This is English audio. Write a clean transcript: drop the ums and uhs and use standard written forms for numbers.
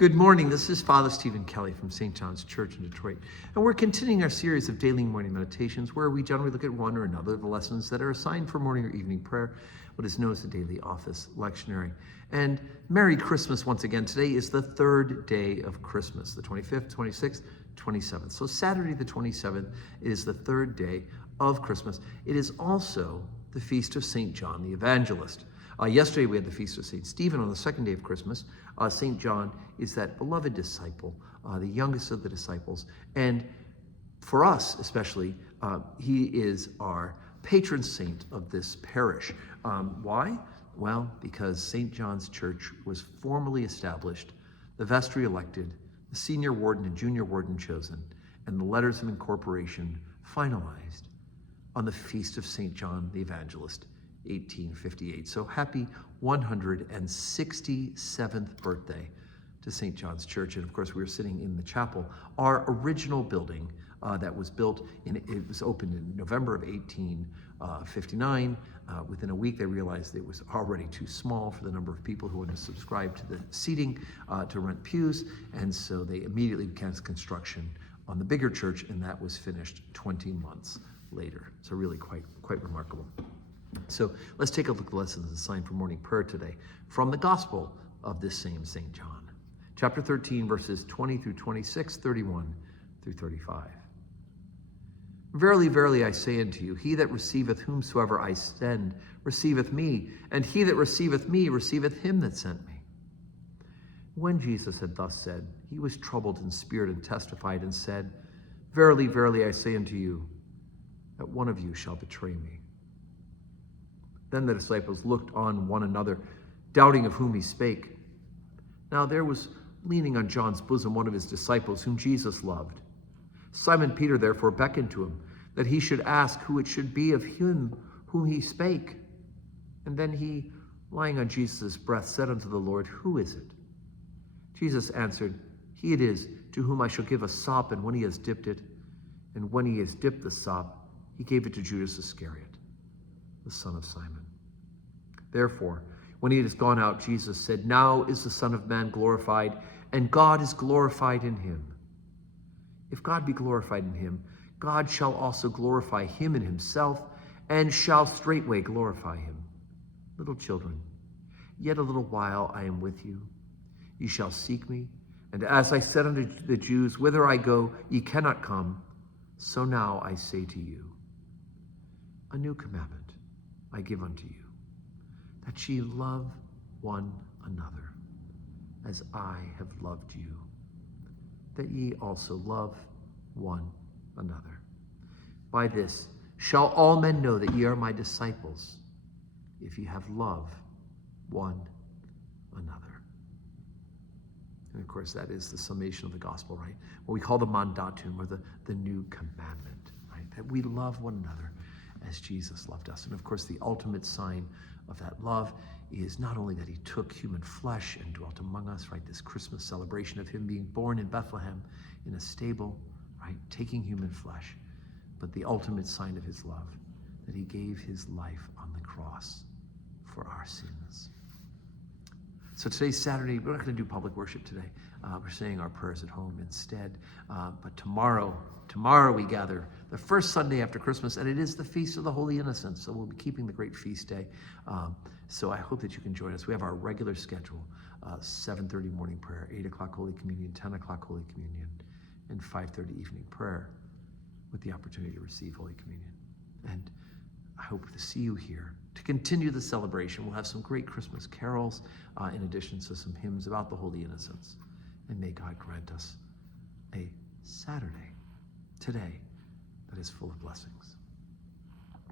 Good morning. This is Father Stephen Kelly from St. John's Church in Detroit. And we're continuing our series of daily morning meditations where we generally look at one or another of the lessons that are assigned for morning or evening prayer, what is known as the daily office lectionary. And Merry Christmas once again. Today is the third day of Christmas, the 25th, 26th, 27th. So Saturday the 27th is the third day of Christmas. It is also the feast of St. John the Evangelist. Yesterday we had the feast of St. Stephen on the second day of Christmas. St. John is that beloved disciple, the youngest of the disciples. And for us especially, he is our patron saint of this parish. Why? Well, because St. John's Church was formally established, the vestry elected, the senior warden and junior warden chosen, and the letters of incorporation finalized on the feast of St. John the Evangelist, 1858. So happy 167th birthday to St. John's Church. And of course, we were sitting in the chapel, our original building that was built, it was opened in November of 1859. Within a week, they realized it was already too small for the number of people who wanted to subscribe to the seating to rent pews. And so they immediately began construction on the bigger church, and that was finished 20 months later. So really quite remarkable. So let's take a look at the lessons assigned for morning prayer today from the Gospel of this same St. John. Chapter 13, verses 20 through 26, 31 through 35. Verily, verily, I say unto you, he that receiveth whomsoever I send receiveth me, and he that receiveth me receiveth him that sent me. When Jesus had thus said, he was troubled in spirit and testified and said, Verily, verily, I say unto you, that one of you shall betray me. Then the disciples looked on one another, doubting of whom he spake. Now there was leaning on John's bosom one of his disciples, whom Jesus loved. Simon Peter therefore beckoned to him, that he should ask who it should be of him whom he spake. And then he, lying on Jesus' breast, said unto the Lord, Who is it? Jesus answered, He it is, to whom I shall give a sop, and when he has dipped it, and when he has dipped the sop, he gave it to Judas Iscariot, the son of Simon. Therefore, when he had gone out, Jesus said, Now is the Son of Man glorified, and God is glorified in him. If God be glorified in him, God shall also glorify him in himself, and shall straightway glorify him. Little children, yet a little while I am with you. Ye shall seek me, and as I said unto the Jews, Whither I go, ye cannot come, so now I say to you, a new commandment I give unto you, that ye love one another, as I have loved you, that ye also love one another. By this shall all men know that ye are my disciples, if ye have love one another. And of course, that is the summation of the gospel, right? What we call the mandatum, or the new commandment, right? That we love one another as Jesus loved us. And of course, the ultimate sign of that love is not only that he took human flesh and dwelt among us, right? This Christmas celebration of him being born in Bethlehem in a stable, right? Taking human flesh, but the ultimate sign of his love, that he gave his life on the cross for our sins. So today's Saturday. We're not going to do public worship today. We're saying our prayers at home instead. But tomorrow we gather, the first Sunday after Christmas, and it is the Feast of the Holy Innocents. So we'll be keeping the great feast day. So I hope that you can join us. We have our regular schedule, 7:30 morning prayer, 8 o'clock Holy Communion, 10 o'clock Holy Communion, and 5:30 evening prayer with the opportunity to receive Holy Communion. And I hope to see you here to continue the celebration. We'll have some great Christmas carols in addition to some hymns about the Holy Innocents. And may God grant us a Saturday today that is full of blessings.